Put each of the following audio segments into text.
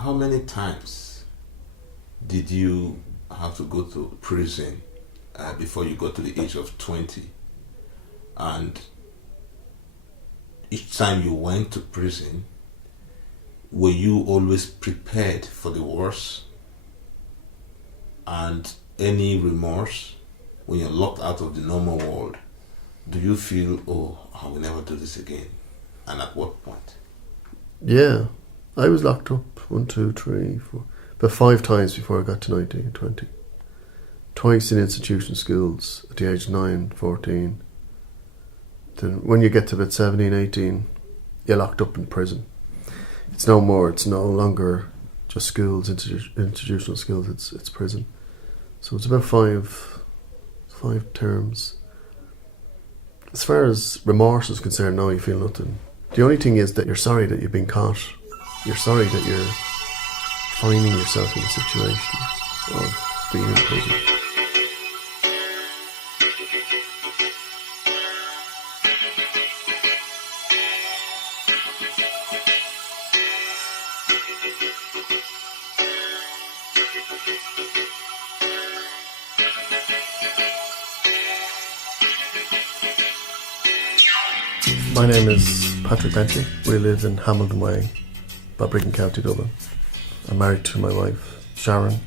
how many times did you have to go to prison before you got to the age of 20? And each time you went to prison, were you always prepared for the worst? And any remorse when you're locked out of the normal world? Do you feel, oh, I will never do this again? And at what point? Yeah, I was locked up 1, 2, 3, 4, about 5 times before I got to 19, 20. Twice in institution schools at the age of 9, 14. Then when you get to about 17, 18, you're locked up in prison. It's no more, it's no longer just schools, institutional schools, it's prison. So it's about five terms. As far as remorse is concerned, no, you feel nothing. The only thing is that you're sorry that you've been caught. You're sorry that you're finding yourself in a situation of being in prison. My name is Patrick Bentley. We live in Hamilton Way, Balbriggan, County Dublin. I'm married to my wife, Sharon,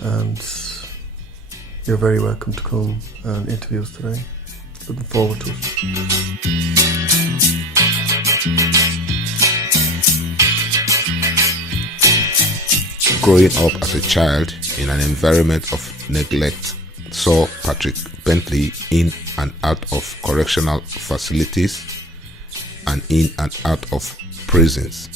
and you're very welcome to come and interview us today. Looking forward to it. Growing up as a child in an environment of neglect saw Patrick Bentley in and out of correctional facilities and in and out of prisons.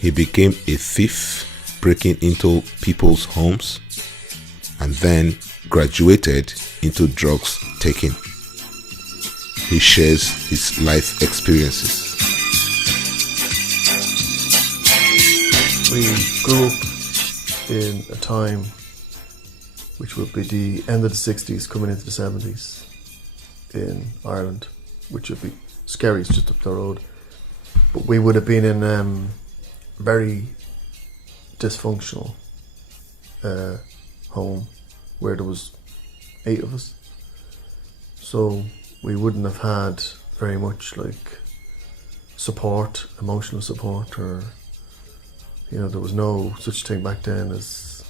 He became a thief, breaking into people's homes, and then graduated into drugs taking. He shares his life experiences. We grew up in a time which would be the end of the 60s coming into the 70s in Ireland, which would be scary, it's just up the road. But we would have been in very dysfunctional home where there was 8 of us. So we wouldn't have had very much like support, emotional support, or there was no such thing back then as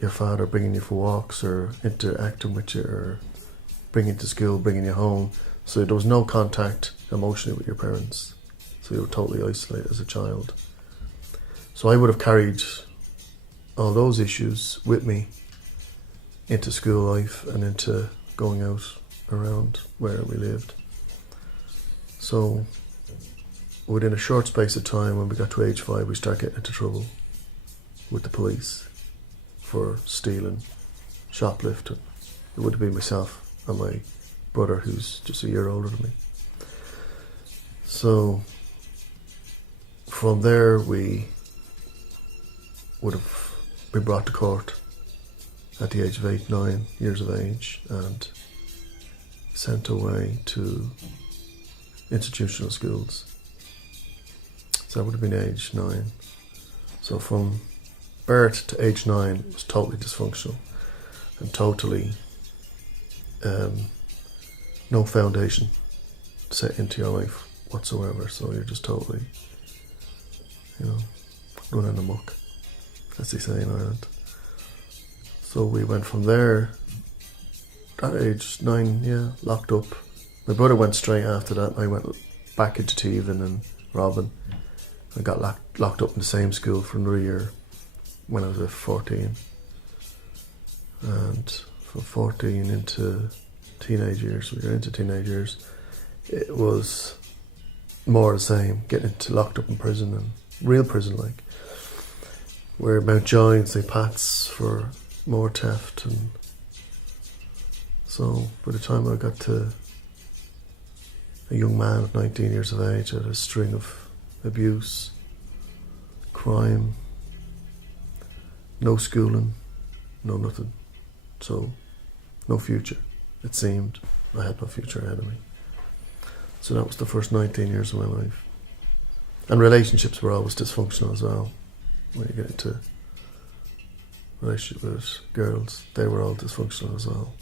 your father bringing you for walks or interacting with you or bringing you to school, bringing you home. So there was no contact emotionally with your parents. So you were totally isolated as a child. So I would have carried all those issues with me into school life and into going out around where we lived. So within a short space of time, when we got to age 5, we started getting into trouble with the police for stealing, shoplifting. It would have been myself and my brother, who's just a year older than me. So from there we would have been brought to court at the age of 8, 9 years of age and sent away to institutional schools. So that would have been age 9. So from birth to age 9 it was totally dysfunctional and totally no foundation set into your life whatsoever. So you're just totally, running amok, as they say in Ireland. So we went from there, at age 9, locked up. My brother went straight after that. I went back into thieving and robbing. I got locked up in the same school for another year when I was 14. And from 14 into teenage years, we were into teenage years, it was more the same, getting locked up in prison, and real prison like, where Mountjoy and St. Pat's for more theft. And so by the time I got to a young man of 19 years of age, I had a string of abuse, crime, no schooling, no nothing. So no future, it seemed. I had no future ahead of me. So that was the first 19 years of my life. And relationships were always dysfunctional as well. When you get into relationship with girls, they were all dysfunctional as well.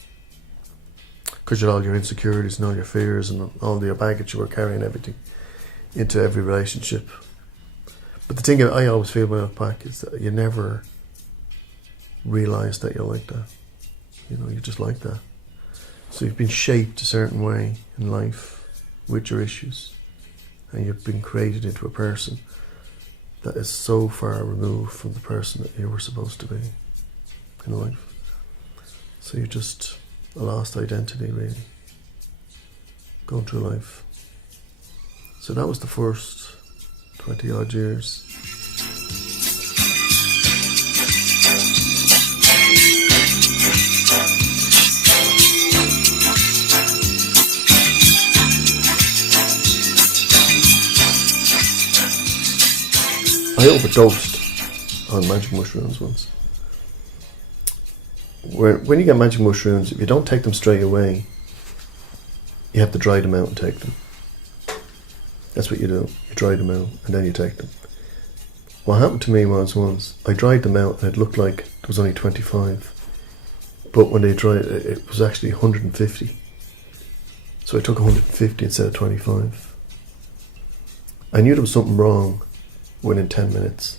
Because you had all your insecurities and all your fears and all your baggage you were carrying everything into every relationship. But the thing I always feel when I look back is that you never realise that you're like that. You know, you're just like that. So you've been shaped a certain way in life with your issues, and you've been created into a person that is so far removed from the person that you were supposed to be in life. So you're just a lost identity, really, going through life. So that was the first 20 odd years. I overdosed on magic mushrooms once. When you get magic mushrooms, if you don't take them straight away, you have to dry them out and take them. That's what you do. You dry them out and then you take them. What happened to me was once I dried them out and it looked like it was only 25. But when they dried it was actually 150. So I took 150 instead of 25. I knew there was something wrong within 10 minutes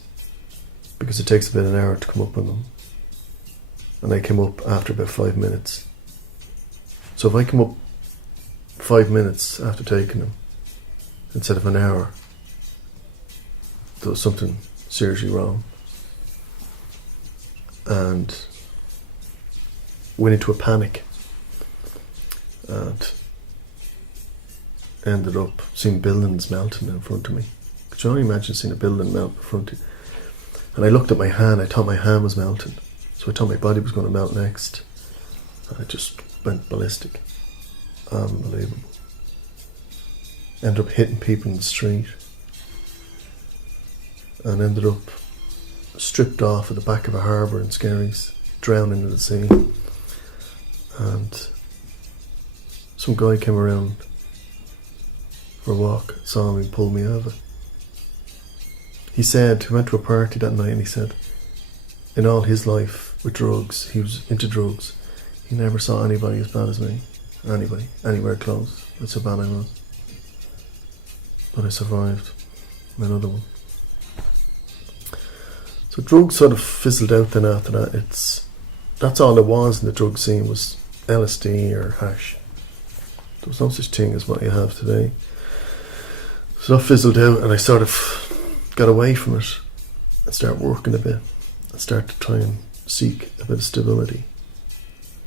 because it takes about an hour to come up on them. And they came up after about 5 minutes. So if I come up 5 minutes after taking them instead of an hour, there was something seriously wrong. And went into a panic and ended up seeing buildings melting in front of me. Could you only imagine seeing a building melt in front of you? And I looked at my hand, I thought my hand was melting. So I thought my body was going to melt next. And I just went ballistic. Unbelievable. Ended up hitting people in the street. And ended up stripped off at the back of a harbour in Skerries, drowned into the sea. And some guy came around for a walk, saw me, pulled me over. He went to a party that night and he said, in all his life with drugs, he was into drugs, he never saw anybody as bad as me. Anybody, anywhere close. That's how bad I was. But I survived. Another one. So drugs sort of fizzled out then after that. That's all there was in the drug scene was LSD or hash. There was no such thing as what you have today. So that fizzled out and I sort of got away from it and started working a bit and started to try and seek a bit of stability.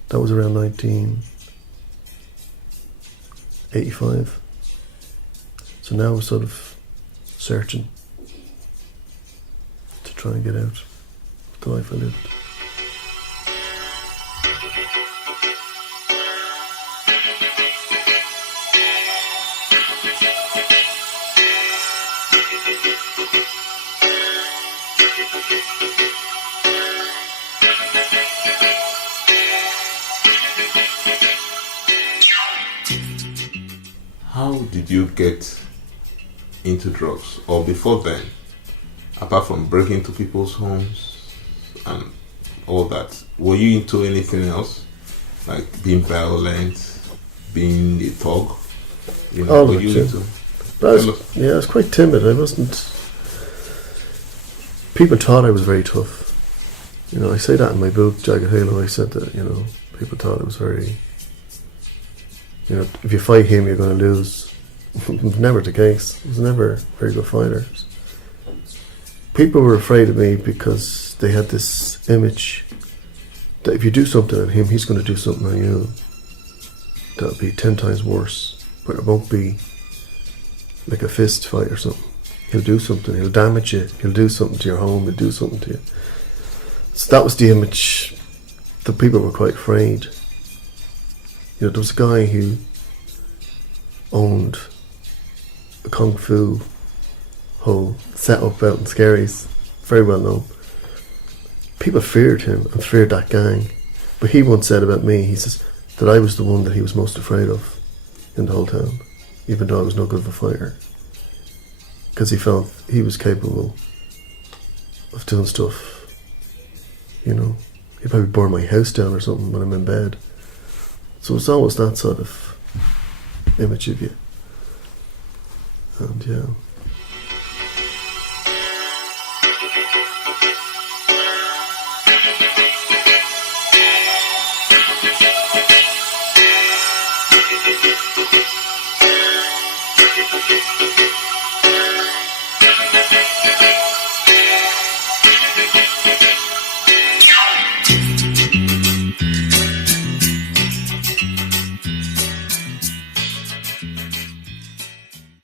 That was around 1985. So now we're sort of searching to try and get out of the life I lived. How did you get into drugs? Or before then, apart from breaking into people's homes and all that, were you into anything else? Like being violent, being a thug? You know, were you into... I was quite timid. I wasn't... People thought I was very tough. You know, I say that in my book, Jagged Halo. I said that, you know, people thought I was very... You know, if you fight him, you're going to lose. It was never the case. I was never very good fighters. People were afraid of me because they had this image that if you do something on him, he's going to do something on you. That'll be 10 times worse. But it won't be like a fist fight or something. He'll do something. He'll damage you. He'll do something to your home. He'll do something to you. So that was the image that people were quite afraid. You know, there was a guy who owned a kung fu whole set up out in Skerries, very well known. People feared him and feared that gang. But he once said about me, he says, that I was the one that he was most afraid of in the whole town, even though I was no good of a fighter. because he felt he was capable of doing stuff, you know. He'd probably burn my house down or something when I'm in bed. So it's always that sort of image of you. And yeah.